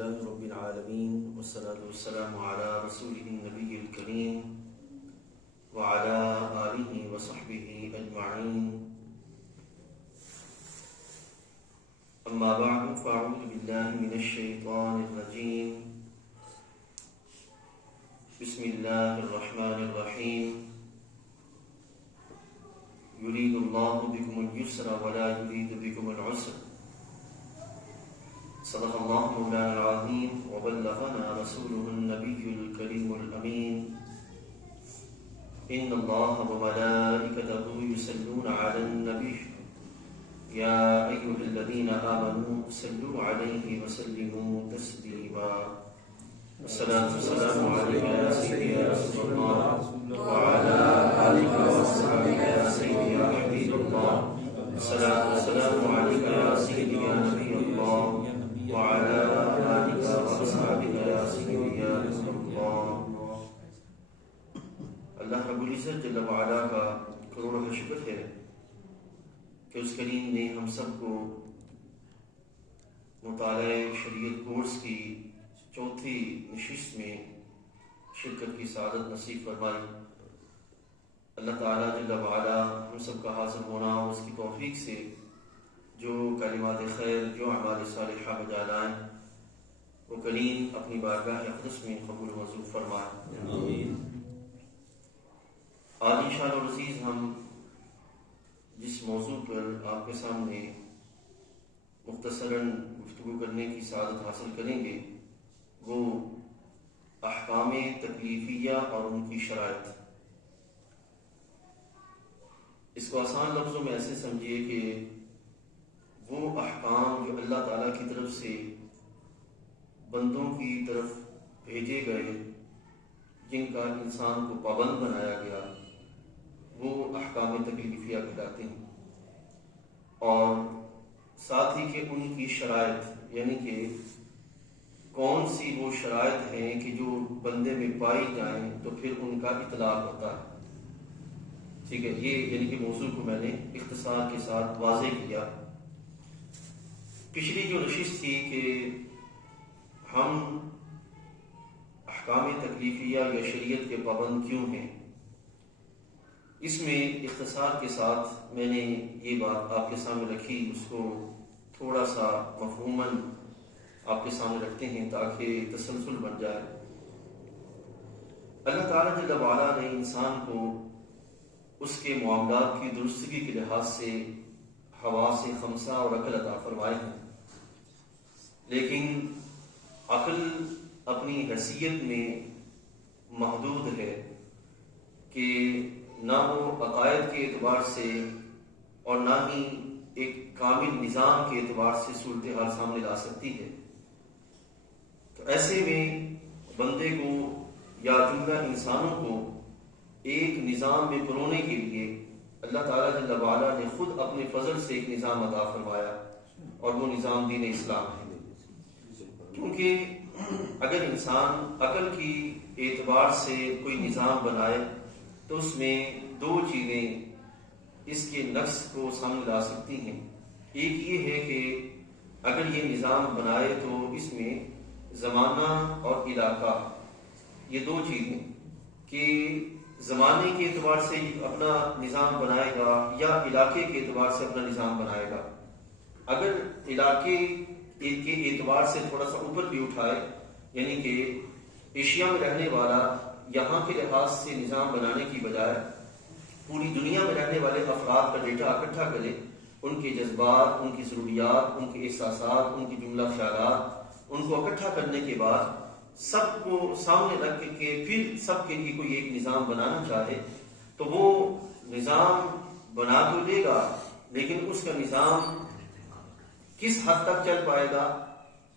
لله رب العالمين والصلاة والسلام على رسوله النبي الكريم وعلى آله وصحبه أجمعين. أما بعد فأعوذ بالله من الشيطان الرجيم. بسم الله الرحمن الرحيم. يريد الله بكم اليسر ولا يريد بكم العسر. صدق الله مولانا العظيم وبلغنا رسوله النبي الكريم الأمين. إن الله وملائكته يصلون على النبي يا أيها الذين آمنوا صلوا عليه وسلموا تسليما. الصلاة والسلام عليك يا سيدي يا رسول الله وعلى آلك وصحبك يا سيدي يا حبيب الله. الصلاة والسلام عليك يا سيدي يا نبي الله وعلى آلك وصحبك يا سيدي يا رسول الله. اللہ رب العزت جل وعلا کا کروڑوں کا شکر ہے کہ اس کریم نے ہم سب کو مطالعہ شریعت کورس کی چوتھی نشست میں شرکت کی سعادت نصیب فرمائی. اللہ تعالیٰ جل وعلا ہم سب کا حاضر ہونا اور اس کی توفیق سے جو کلمات خیر جو اعمال صالحہ بجا لائیں وہ کریم اپنی بارگاہ اقدس میں قبول و منظور فرمائے. آج انشاءاللہ العزیز ہم جس موضوع پر آپ کے سامنے مختصراً گفتگو کرنے کی سعادت حاصل کریں گے وہ احکام تکلیفیہ اور ان کی شرائط. اس کو آسان لفظوں میں ایسے سمجھیے کہ وہ احکام جو اللہ تعالیٰ کی طرف سے بندوں کی طرف بھیجے گئے جن کا انسان کو پابند بنایا گیا وہ احکام تکلیفیہ کہلاتے ہیں. اور ساتھ ہی کہ ان کی شرائط یعنی کہ کون سی وہ شرائط ہیں کہ جو بندے میں پائی جائیں تو پھر ان کا اطلاق ہوتا ہے. ٹھیک ہے، یہ یعنی کہ موضوع کو میں نے اختصار کے ساتھ واضح کیا. پچھلی جو نشست تھی کہ ہم احکام تکلیفیہ یا شریعت کے پابند کیوں ہیں، اس میں اختصار کے ساتھ میں نے یہ بات آپ کے سامنے رکھی، اس کو تھوڑا سا مفہوماً آپ کے سامنے رکھتے ہیں تاکہ تسلسل بن جائے. اللہ تعالیٰ جل وعلا نے انسان کو اس کے معاملات کی درستگی کے لحاظ سے حواس خمسہ اور عقل عطا فرمائے ہیں، لیکن عقل اپنی حیثیت میں محدود ہے کہ نہ وہ عقائد کے اعتبار سے اور نہ ہی ایک کامل نظام کے اعتبار سے صورتحال سامنے لا سکتی ہے. تو ایسے میں بندے کو یا جملہ انسانوں کو ایک نظام میں پرونے کے لیے اللہ تعالیٰ جل وعلا نے خود اپنے فضل سے ایک نظام عطا فرمایا اور وہ نظام دین اسلام ہے. کیونکہ اگر انسان عقل کی اعتبار سے کوئی نظام بنائے تو اس میں دو چیزیں اس کے نقص کو سامنے لا سکتی ہیں. ایک یہ ہے کہ اگر یہ نظام بنائے تو اس میں زمانہ اور علاقہ یہ دو چیزیں کہ زمانے کے اعتبار سے اپنا نظام بنائے گا یا علاقے کے اعتبار سے اپنا نظام بنائے گا. اگر علاقے کے اعتبار سے تھوڑا سا اوپر بھی اٹھائے یعنی کہ ایشیا میں رہنے والا یہاں کے لحاظ سے نظام بنانے کی بجائے پوری دنیا میں رہنے والے افراد کا ڈیٹا اکٹھا کرے، ان کے جذبات، ان کی ضروریات، ان کے احساسات، ان کی جملہ خیالات، ان کو اکٹھا کرنے کے بعد سب کو سامنے رکھ کے پھر سب کے لیے کوئی ایک نظام بنانا چاہے تو وہ نظام بنا تو دے گا لیکن اس کا نظام کس حد تک چل پائے گا؟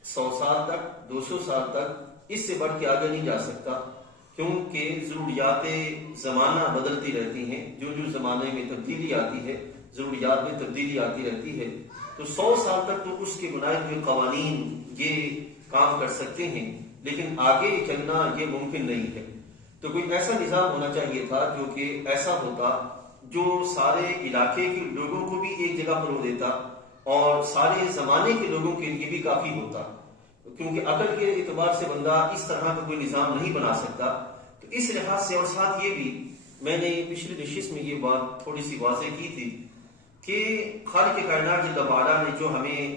100 سال تک، 200 سال تک، اس سے بڑھ کے آگے نہیں جا سکتا کیونکہ ضروریات زمانہ بدلتی رہتی ہیں. جو جو زمانے میں تبدیلی آتی ہے ضروریات میں تبدیلی آتی رہتی ہے. تو 100 سال تک تو اس کے بنائے ہوئے قوانین یہ کام کر سکتے ہیں لیکن آگے چلنا یہ ممکن نہیں ہے. تو کوئی ایسا نظام ہونا چاہیے تھا جو کہ ایسا ہوتا جو سارے علاقے کے لوگوں کو بھی ایک جگہ پر رو دیتا اور سارے زمانے کے لوگوں کے لیے بھی کافی ہوتا. کیونکہ عقل کے اعتبار سے بندہ اس طرح کا کوئی نظام نہیں بنا سکتا. تو اس لحاظ سے، اور ساتھ یہ بھی میں نے پچھلی نشست میں یہ بات تھوڑی سی واضح کی تھی کہ خالق کائنات جل وعلا نے جو ہمیں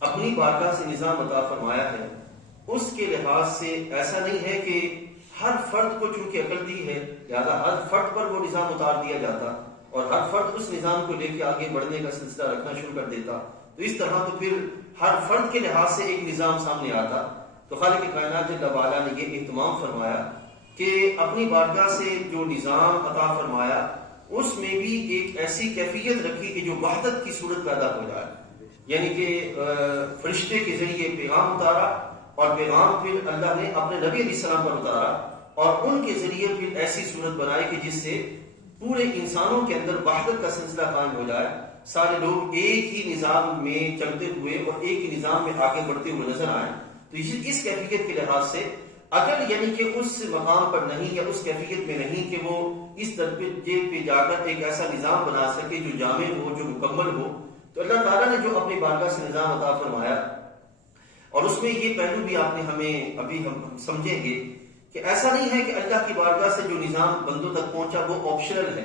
اپنی بارگاہ سے نظام عطا فرمایا ہے، اس کے لحاظ سے ایسا نہیں ہے کہ ہر فرد کو چونکہ عقل دی ہے لہذا ہر فرد پر وہ نظام اتار دیا جاتا اور ہر فرد اس نظام کو لے کے آگے بڑھنے کا سلسلہ رکھنا شروع کر دیتا. تو اس طرح تو پھر ہر فرد کے لحاظ سے ایک نظام سامنے آتا. تو خالق کائنات جل وعلا نے یہ اہتمام فرمایا کہ اپنی بارگاہ سے جو نظام عطا فرمایا اس میں بھی ایک ایسی کیفیت رکھی کہ جو وحدت کی صورت پیدا ہو جائے. یعنی کہ فرشتے کے ذریعے پیغام اتارا اور پیغام پھر اللہ نے اپنے نبی علیہ السلام پر اتارا اور ان کے ذریعے پھر ایسی صورت بنائی کہ جس سے پورے انسانوں کے اندر وحدت کا سلسلہ قائم ہو جائے. سارے لوگ ایک ہی نظام میں چلتے ہوئے اور ایک ہی نظام میں آگے بڑھتے ہوئے نظر آئیں. تو اس کیفیت کے لحاظ سے عقل یعنی کہ اس مقام پر نہیں یا اس کیفیت میں نہیں کہ وہ اس درجے پہ جا کر ایک ایسا نظام بنا سکے جو جامع ہو، جو مکمل ہو. تو اللہ تعالیٰ نے جو اپنی بارگاہ سے نظام عطا فرمایا، اور اس میں یہ پہلو بھی آپ نے ہمیں ابھی ہم سمجھیں گے کہ ایسا نہیں ہے کہ اللہ کی بارگاہ سے جو نظام بندوں تک پہنچا وہ آپشنل ہے،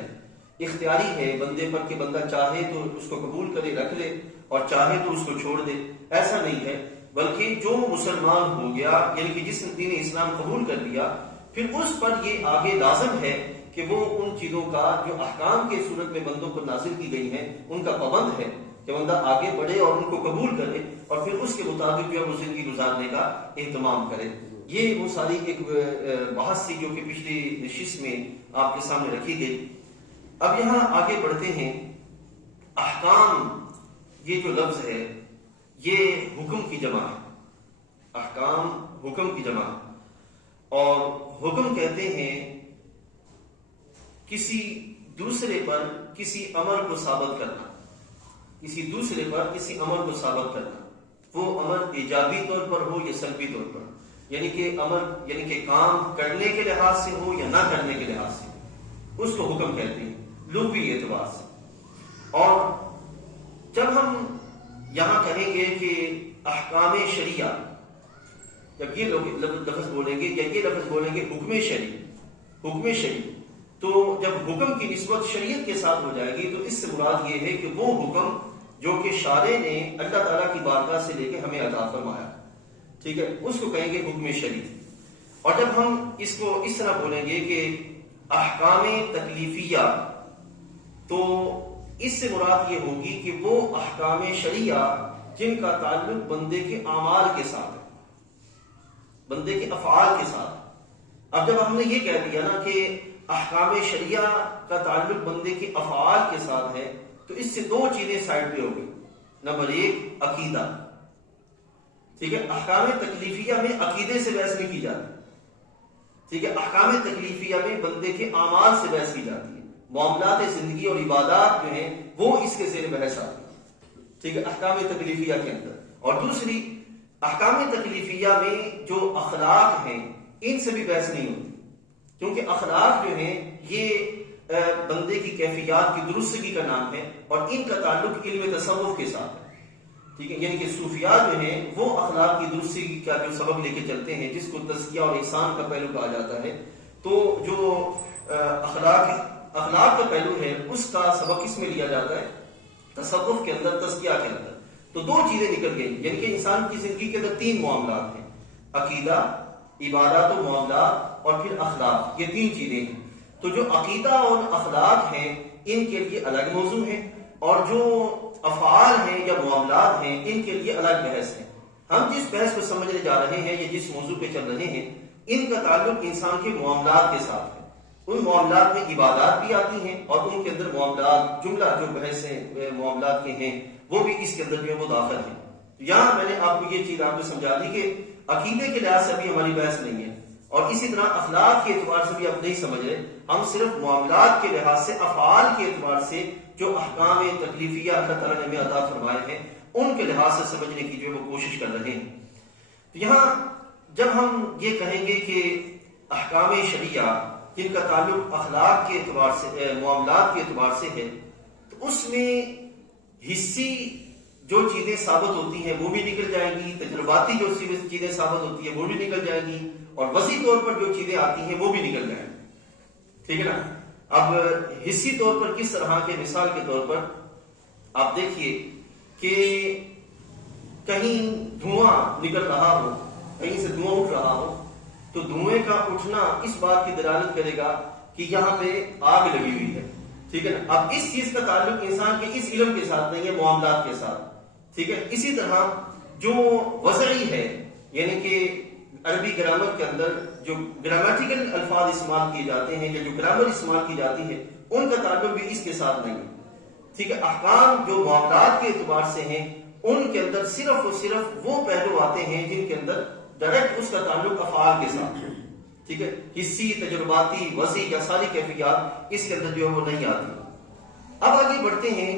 اختیاری ہے بندے پر کہ بندہ چاہے تو اس کو قبول کرے رکھ لے اور چاہے تو اس کو چھوڑ دے. ایسا نہیں ہے، بلکہ جو مسلمان ہو گیا یعنی کہ جس نے دین اسلام قبول کر لیا پھر اس پر یہ آگے لازم ہے کہ وہ ان چیزوں کا جو احکام کے صورت میں بندوں پر نازل کی گئی ہیں ان کا پابند ہے کہ بندہ آگے بڑھے اور ان کو قبول کرے اور پھر اس کے مطابق جو ہے وہ زندگی گزارنے کا اہتمام کرے. یہ وہ ساری ایک بحث تھی جو کہ پچھلی نشست میں آپ کے سامنے رکھی گئی. اب یہاں آگے بڑھتے ہیں. احکام یہ جو لفظ ہے یہ حکم کی جمع ہے. احکام حکم کی جمع ہے، اور حکم کہتے ہیں کسی دوسرے پر کسی امر کو ثابت کرنا، کسی دوسرے پر کسی امر کو ثابت کرنا، وہ امر ایجابی طور پر ہو یا سلبی طور پر، یعنی کہ امر یعنی کہ کام کرنے کے لحاظ سے ہو یا نہ کرنے کے لحاظ سے، اس کو حکم کہتے ہیں لغوی اعتبار سے. اور جب ہم یہاں کہیں گے کہ احکام شریعہ، جب یہ لوگ لفظ بولیں گے یا یہ لفظ بولیں گے حکم شریع، تو جب حکم کی نسبت شریعت کے ساتھ ہو جائے گی تو اس سے مراد یہ ہے کہ وہ حکم جو کہ شارع نے اللہ تعالیٰ کی بارگاہ سے لے کے ہمیں عطا فرمایا، ٹھیک ہے، اس کو کہیں گے حکم شریع. اور جب ہم اس کو اس طرح بولیں گے کہ احکام تکلیفیہ، تو اس سے مراد یہ ہوگی کہ وہ احکام شریعہ جن کا تعلق بندے کے اعمال کے ساتھ ہے، بندے کے افعال کے ساتھ. اب جب ہم نے یہ کہہ دیا نا کہ احکام شریعہ کا تعلق بندے کے افعال کے ساتھ ہے تو اس سے دو چیزیں سائڈ پہ ہو گئی. نمبر ایک عقیدہ، ٹھیک ہے، احکام تکلیفیہ میں عقیدے سے بحث نہیں کی جاتی، ٹھیک ہے، احکام تکلیفیہ میں بندے کے اعمال سے بحث کی جاتی ہے، معاملات زندگی اور عبادات جو ہیں وہ اس کے زیر بحث آتی ہے، ٹھیک ہے، احکام تکلیفیہ کے اندر. اور دوسری احکام تکلیفیہ میں جو اخلاق ہیں ان سے بھی بحث نہیں ہوتی، کیونکہ اخلاق جو ہیں یہ بندے کی کیفیات کی درستگی کا نام ہے اور ان کا تعلق علم تصوف کے ساتھ ہے، ٹھیک ہے، یعنی کہ صوفیاء جو ہیں وہ اخلاق کی درستگی کا جو سبق لے کے چلتے ہیں جس کو تزکیہ اور احسان کا پہلو کہا جاتا ہے. تو جو اخلاق کا پہلو ہے اس کا سبق کس میں لیا جاتا ہے؟ تصوف کے اندر، تزکیہ کے اندر. تو دو چیزیں نکل گئی، یعنی کہ انسان کی زندگی کے اندر تین معاملات ہیں، عقیدہ، عبادات و معاملات اور پھر اخلاق، یہ تین چیزیں ہیں. تو جو عقیدہ اور اخلاق ہیں ان کے لیے الگ موضوع ہیں، اور جو افعال ہیں یا معاملات ہیں ان کے لیے الگ بحث ہے. ہم جس بحث کو سمجھنے جا رہے ہیں یا جس موضوع پہ چل رہے ہیں ان کا تعلق انسان کے معاملات کے ساتھ ہے. ان معاملات میں عبادات بھی آتی ہیں اور ان کے اندر معاملات، جملہ جو بحث ہیں معاملات کے ہیں وہ بھی اس کے اندر جو ہے وہ داخل ہیں. یہاں میں نے آپ کو یہ چیز آپ کو سمجھا دی کہ عقیدے کے لحاظ سے بھی ہماری بحث نہیں ہے، اور اسی طرح اخلاق کے اعتبار سے بھی آپ نہیں سمجھ رہے. ہم صرف معاملات کے لحاظ سے، افعال کے اعتبار سے جو احکام تکلیفیہ اللہ تعالیٰ نے ہمیں عطا فرمائے ہیں ان کے لحاظ سے سمجھنے کی جو وہ کوشش کر رہے ہیں. یہاں جب ہم یہ کہیں گے کہ احکام شریعہ جن کا تعلق اخلاق کے اعتبار سے، معاملات کے اعتبار سے ہے، تو اس میں حصی جو چیزیں ثابت ہوتی ہیں وہ بھی نکل جائیں گی، تجرباتی جو چیزیں ثابت ہوتی ہیں وہ بھی نکل جائیں گی، اور وسیع طور پر جو چیزیں آتی ہیں وہ بھی نکل جائیں گی. ٹھیک ہے نا. اب حصی طور پر کس طرح کے، مثال کے طور پر آپ دیکھیے کہ کہیں دھواں نکل رہا ہو، کہیں سے دھواں اٹھ رہا ہو، تو دھوئیں کا اٹھنا اس بات کی دلالت کرے گا کہ یہاں پہ آگ لگی ہوئی ہے. ٹھیک ہے نا. اب اس چیز کا تعلق انسان کے اس علم کے ساتھ نہیں ہے، معاملات کے ساتھ. ٹھیک ہے. اسی طرح جو وضعی ہے، یعنی کہ عربی گرامر کے اندر جو گرامیٹیکل الفاظ استعمال کیے جاتے ہیں یا جو گرامر استعمال کی جاتی ہے، ان کا تعلق بھی اس کے ساتھ نہیں ہے. ٹھیک ہے. احکام جو معاملات کے اعتبار سے ہیں، ان کے اندر صرف اور صرف وہ پہلو آتے ہیں جن کے اندر ڈائریکٹ اس کا تعلق افعال کے ساتھ ہے. ٹھیک ہے. حصی، تجرباتی، وسیع یا ساری کیفیات اس کے اندر جو ہے وہ نہیں آتی. اب آگے بڑھتے ہیں.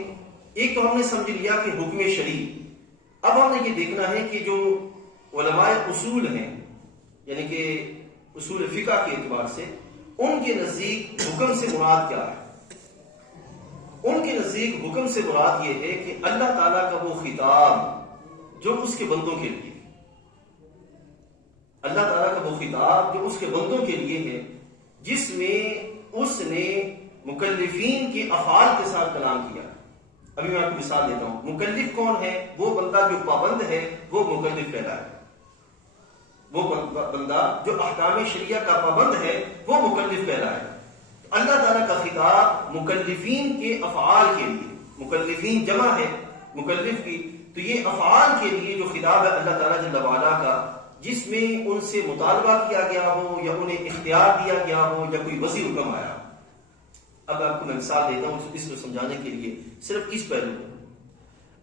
ایک تو ہم نے سمجھ لیا کہ حکم شرعی. اب ہم نے یہ دیکھنا ہے کہ جو علماء اصول ہیں، یعنی کہ اصول فقہ کے اعتبار سے، ان کے نزدیک حکم سے مراد کیا ہے. ان کے نزدیک حکم سے مراد یہ ہے کہ اللہ تعالیٰ کا وہ خطاب جو اس کے بندوں کے لیے، اللہ تعالیٰ کا وہ خطاب جو اس کے بندوں کے لیے ہے، جس میں اس نے مکلفین کے افعال کے ساتھ کلام کیا. ابھی میں آپ کو مثال دیتا ہوں. مکلف کون ہے؟ وہ بندہ جو پابند ہے وہ مکلف کہلاتا ہے. وہ بندہ جو احکام شریعہ کا پابند ہے وہ مکلف کہلاتا ہے. اللہ تعالیٰ کا خطاب مکلفین کے افعال کے لیے، مکلفین جمع ہے مکلف کی، تو یہ افعال کے لیے جو خطاب ہے اللہ تعالیٰ جل وعلا کا، جس میں ان سے مطالبہ کیا گیا ہو یا انہیں اختیار دیا گیا ہو یا کوئی وسیع حکم آیا. اب آپ کو میں مثال دیتا ہوں اس کو سمجھانے کے لیے، صرف اس پہلو.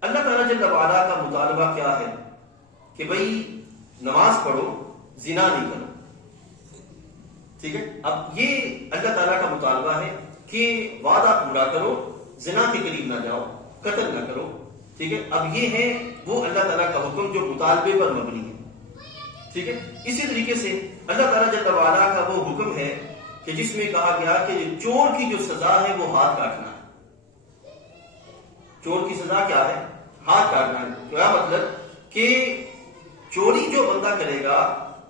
اللہ تعالیٰ جل وعلا کا مطالبہ کیا ہے کہ بھئی نماز پڑھو، زنا نہیں کرو. ٹھیک ہے. اب یہ اللہ تعالیٰ کا مطالبہ ہے کہ وعدہ پورا کرو، زنا کے قریب نہ جاؤ، قتل نہ کرو. ٹھیک ہے. اب یہ ہے وہ اللہ تعالیٰ کا حکم جو مطالبے پر مبنی ہے. ٹھیک ہے. اسی طریقے سے اللہ تعالیٰ جل وعلا کا وہ حکم ہے کہ جس میں کہا گیا کہ چور کی جو سزا ہے وہ ہاتھ کاٹنا ہے. چور کی سزا کیا ہے؟ ہاتھ کاٹنا ہے. کیا مطلب کہ چوری جو بندہ کرے گا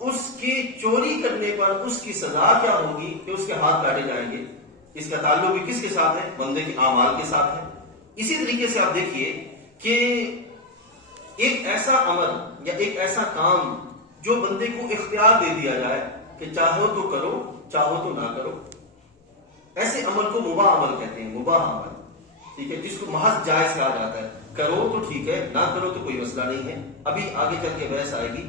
اس کے چوری کرنے پر اس کی سزا کیا ہوگی کہ اس کے ہاتھ کاٹے جائیں گے. اس کا تعلق بھی کس کے ساتھ ہے؟ بندے کے اعمال کے ساتھ ہے. اسی طریقے سے آپ دیکھیے کہ ایک ایسا عمل یا ایک ایسا کام جو بندے کو اختیار دے دیا جائے کہ چاہو تو کرو، چاہو تو نہ کرو، ایسے عمل کو مباح عمل کہتے ہیں. مباح عمل. ٹھیک ہے. جس کو محض جائز کہا جاتا ہے. کرو تو ٹھیک ہے، نہ کرو تو کوئی مسئلہ نہیں ہے. ابھی آگے چل کے بحث آئے گی.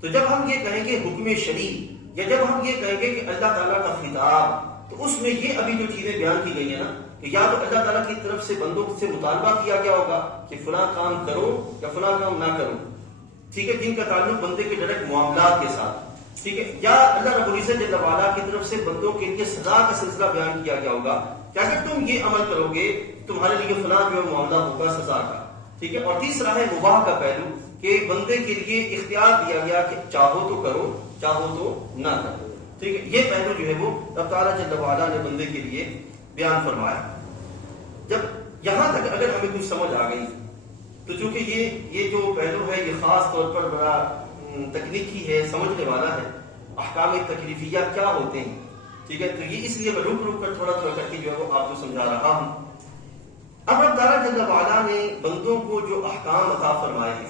تو جب ہم یہ کہیں گے حکم شرعی، یا جب ہم یہ کہیں گے کہ اللہ تعالیٰ کا خطاب، تو اس میں یہ ابھی جو چیزیں بیان کی گئی ہیں نا، کہ یا تو اللہ تعالیٰ کی طرف سے بندوں سے مطالبہ کیا گیا ہوگا کہ فلاں کام کرو یا فلاں کام نہ کرو. ٹھیک ہے. جن کا تعلق بندے کے ڈائریکٹ معاملات کے ساتھ. ٹھیک ہے. یا اللہ رب العزت جل وعلا کی طرف سے بندوں کے لیے سزا کا سلسلہ بیان کیا گیا ہوگا کہ اگر تم یہ عمل کرو گے تمہارے لیے فلاں جو معاملہ ہوگا سزا کا. ٹھیک ہے. اور تیسرا ہے مباح کا پہلو کہ بندے کے لیے اختیار دیا گیا کہ چاہو تو کرو، چاہو تو نہ کرو. ٹھیک ہے. یہ پہلو جو ہے وہ رب تعالیٰ جل وعلا نے بندے کے لیے بیان فرمایا. جب یہاں تک اگر ہمیں کچھ سمجھ آ گئی تو چونکہ یہ جو پہلو ہے یہ خاص طور پر بڑا تکنیکی ہے، سمجھنے والا ہے. احکام تکلیفیہ کیا ہوتے ہیں. ٹھیک ہے. تو یہ اس لیے میں رک کر تھوڑا کر کے جو ہے وہ آپ کو سمجھا رہا ہوں. اب رب تعالیٰ جل وعلا نے بندوں کو جو احکام عطا فرمائے ہیں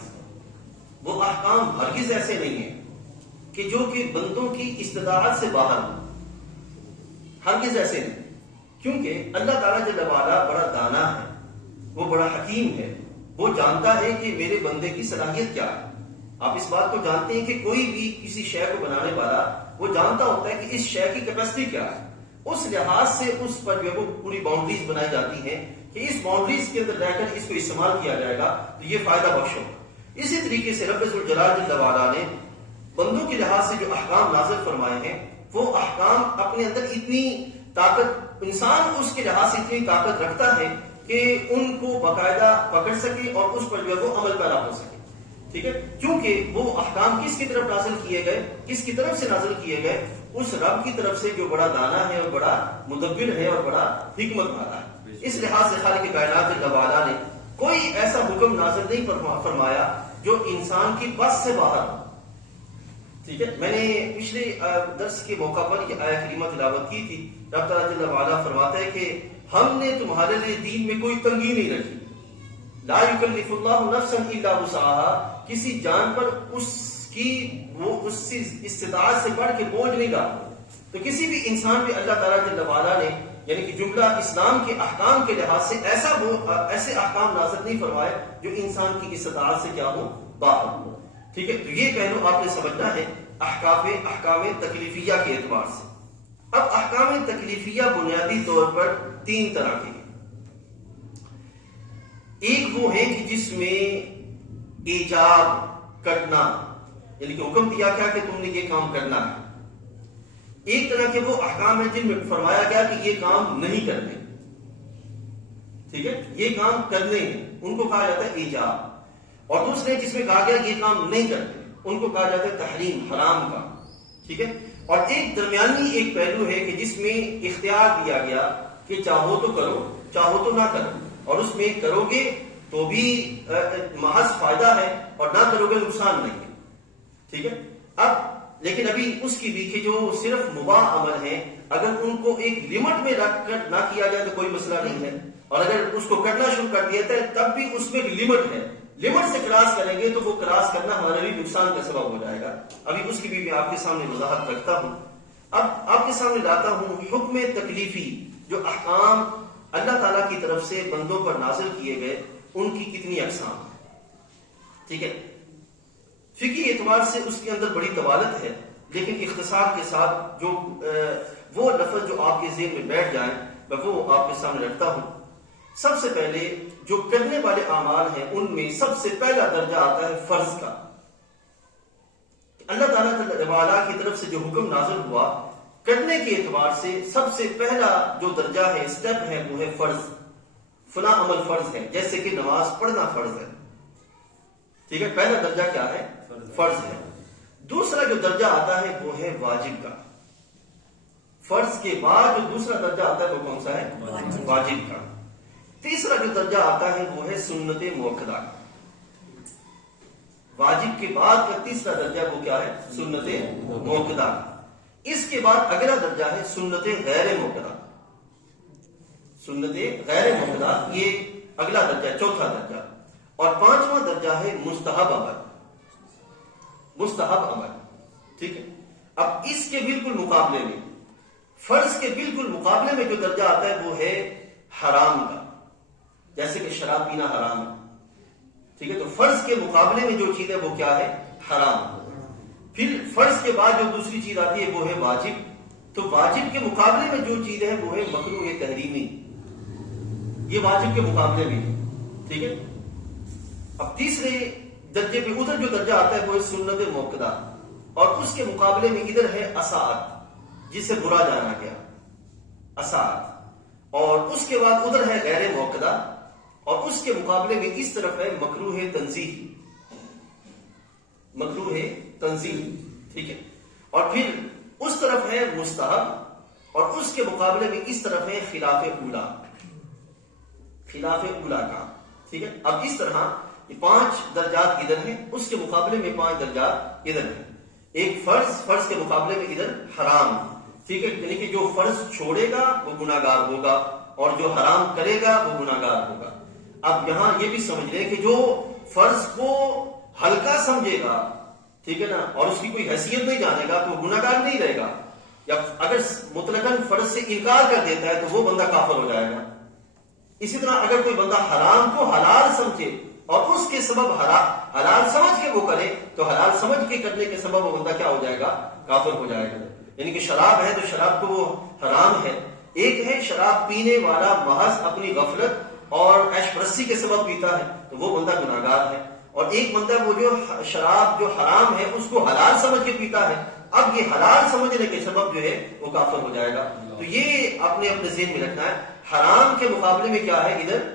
وہ احکام ہرگز ایسے نہیں ہیں کہ جو کہ بندوں کی استطاعت سے باہر ہوں. ہرگز ایسے نہیں. کیونکہ اللہ تعالیٰ جل وعلا بڑا دانا ہے، وہ بڑا حکیم ہے. وہ جانتا ہے کہ میرے بندے کی صلاحیت کیا ہے. آپ اس بات کو جانتے ہیں کہ کوئی بھی کسی شے کو بنانے والا وہ جانتا ہوتا ہے کہ اس شے کی کیپیسٹی کیا ہے. اس لحاظ سے اس پر جو پوری باؤنڈریز بنائی جاتی ہیں کہ اس باؤنڈریز کے اندر رہ کر اس کو استعمال کیا جائے گا تو یہ فائدہ بخش ہوگا. اسی طریقے سے رب ذوالجلال جل وعلا نے بندوں کے لحاظ سے جو احکام نازل فرمائے ہیں وہ احکام اپنے اندر اتنی طاقت، انسان اس کے لحاظ سے اتنی طاقت رکھتا ہے کہ ان کو باقاعدہ پکڑ سکے اور اس پر جو ہے وہ عمل پیرا ہو سکے. ٹھیک ہے. کیونکہ وہ احکام کس کی طرف نازل کیے گئے، کس کی طرف سے نازل کیے گئے؟ اس رب کی طرف سے جو بڑا دانا ہے اور بڑا مدبر ہے اور بڑا حکمت والا ہے. اس لحاظ سے خالق کائنات جل وعلا نے کوئی ایسا حکم نازل نہیں فرمایا جو انسان کی بس سے باہر ہو. ٹھیک ہے، میں نے پچھلے درس کے موقع پر یہ آیت کریمہ تلاوت کی تھی. رب تعالیٰ جل وعلا فرماتا ہے کہ ہم نے تمہارے لیے دین میں کوئی تنگی نہیں رکھی. لا یکلف اللہ نفسا الا وسعها، کسی جان پر اس استطاعت سے بڑھ کے بوجھ نہیں ڈالا. تو کسی بھی انسان پہ اللہ تعالیٰ جل وعلا نے یعنی کہ جملہ اسلام کے احکام کے لحاظ سے ایسے احکام نازل نہیں فرمائے جو انسان کی استطاعت سے کیا ہو، باہر ہو. ٹھیک ہے، تو یہ پہلو آپ نے سمجھنا ہے احکام تکلیفیہ کے اعتبار سے. اب احکام تکلیفیہ بنیادی طور پر 3 طرح کے ہیں. ایک وہ ہے کہ جس میں ایجاب کرنا، یعنی کہ حکم دیا گیا کہ تم نے یہ کام کرنا ہے. ایک طرح کے وہ احکام ہیں جن میں فرمایا گیا کہ یہ کام نہیں کرنے. ٹھیک ہے، یہ کام کرنے ہیں، ان کو کہا جاتا ہے ایجاب. اور دوسرے جس میں کہا گیا یہ کام نہیں کرنے، ان کو کہا جاتا ہے تحریم، حرام کا. ٹھیک ہے، اور ایک درمیانی ایک پہلو ہے کہ جس میں اختیار دیا گیا کہ چاہو تو کرو، چاہو تو نہ کرو، اور اس میں کرو گے تو بھی محض فائدہ ہے اور نہ کرو گے نقصان نہیں ہے. ٹھیک ہے، اب لیکن ابھی اس کی بھی کہ جو صرف مباح عمل ہیں اگر ان کو ایک لمٹ میں رکھ کر نہ کیا جائے تو کوئی مسئلہ نہیں ہے، اور اگر اس کو کرنا شروع کر دیا جائے تب بھی اس میں ایک لمٹ ہے. لمٹ سے کراس کریں گے تو وہ کراس کرنا ہمارے لیے نقصان کا سبب ہو جائے گا. ابھی اس کی بھی میں آپ کے سامنے وضاحت رکھتا ہوں. اب آپ کے سامنے لاتا ہوں حکم تکلیفی، جو احکام اللہ تعالیٰ کی طرف سے بندوں پر نازل کیے گئے ان کی کتنی اقسام ہیں. ٹھیک ہے، فقہی اعتبار سے اس کے اندر بڑی طوالت ہے، لیکن اختصار کے ساتھ جو وہ لفظ جو آپ کے ذہن میں بیٹھ جائیں میں وہ آپ کے سامنے رکھتا ہوں. سب سے پہلے جو کرنے والے اعمال ہیں ان میں سب سے پہلا درجہ آتا ہے فرض کا. اللہ تعالیٰ کی طرف سے جو حکم نازل ہوا کرنے کے اعتبار سے سب سے پہلا جو درجہ ہے، اسٹیپ ہے، وہ ہے فرض. فلاں عمل فرض ہے، جیسے کہ نماز پڑھنا فرض ہے. ٹھیک ہے، پہلا درجہ کیا ہے؟ فرض ہے. دوسرا جو درجہ آتا ہے وہ ہے واجب کا. فرض کے بعد جو دوسرا درجہ آتا ہے وہ کون سا ہے؟ واجب کا. تیسرا جو درجہ آتا ہے وہ ہے سنت موقدہ کا. واجب کے بعد کا تیسرا درجہ وہ کیا ہے؟ سنت موقدہ کا. اس کے بعد اگلا درجہ ہے سنت غیر موقدہ. سنت غیر موقدہ یہ اگلا درجہ، چوتھا درجہ. اور پانچواں درجہ ہے مستحب عمل. مستحب عمل. ٹھیک ہے، اب اس کے بالکل مقابلے میں، فرض کے بالکل مقابلے میں جو درجہ آتا ہے وہ ہے حرام کا، جیسے کہ شراب پینا حرام ہے. ٹھیک ہے، تو فرض کے مقابلے میں جو چیز ہے وہ کیا ہے؟ حرام. پھر فرض کے بعد جو دوسری چیز آتی ہے وہ ہے واجب. تو واجب کے مقابلے میں جو چیز ہے وہ ہے مکروہ تحریمی. یہ واجب کے مقابلے میں ہے. ٹھیک ہے، اب تیسرے درجے پہ ادھر جو درجہ آتا ہے وہ ہے سنت موقدہ، اور اس کے مقابلے میں ادھر ہے اساءت، جس سے برا جانا گیا، اساءت. اور اس کے بعد ادھر ہے غیر موقدہ، اور اس کے مقابلے میں اس طرف ہے مکروہ تنزیہ. مکروہ تنزیہ. ٹھیک ہے، اور پھر اس طرف ہے مستحب، اور اس کے مقابلے میں اس طرف ہے خلاف اولا. خلاف اولا کا. ٹھیک ہے، اب اس طرح یہ 5 درجات ادھر ہیں، اس کے مقابلے میں 5 درجات ادھر ہیں. ایک فرض کے مقابلے میں ادھر حرام. ٹھیک ہے، یعنی کہ جو فرض چھوڑے گا وہ گناہگار ہوگا، اور جو حرام کرے گا وہ گناہگار ہوگا. اب یہاں یہ بھی سمجھ لیں کہ جو فرض کو ہلکا سمجھے گا، ٹھیک ہے نا، اور اس کی کوئی حیثیت نہیں جانے گا تو وہ گناہگار نہیں رہے گا. یا اگر مطلقاً فرض سے انکار کر دیتا ہے تو وہ بندہ کافر ہو جائے گا. اسی طرح اگر کوئی بندہ حرام کو حلال سمجھے اور اس کے سبب حلال سمجھ کے وہ کرے تو حلال سمجھ کے کرنے کے سبب وہ بندہ کیا ہو جائے گا؟ کافر ہو جائے گا. یعنی کہ شراب ہے تو شراب کو وہ حرام ہے. ایک ہے شراب پینے والا محض اپنی غفلت اور عیش پرستی کے سبب پیتا ہے تو وہ بندہ گناہگار ہے. اور ایک بندہ وہ جو شراب جو حرام ہے اس کو حلال سمجھ کے پیتا ہے، اب یہ حلال سمجھنے کے سبب جو ہے وہ کافر ہو جائے گا. تو یہ آپ نے اپنے ذہن میں رکھنا ہے. حرام کے مقابلے میں کیا ہے؟ ادھر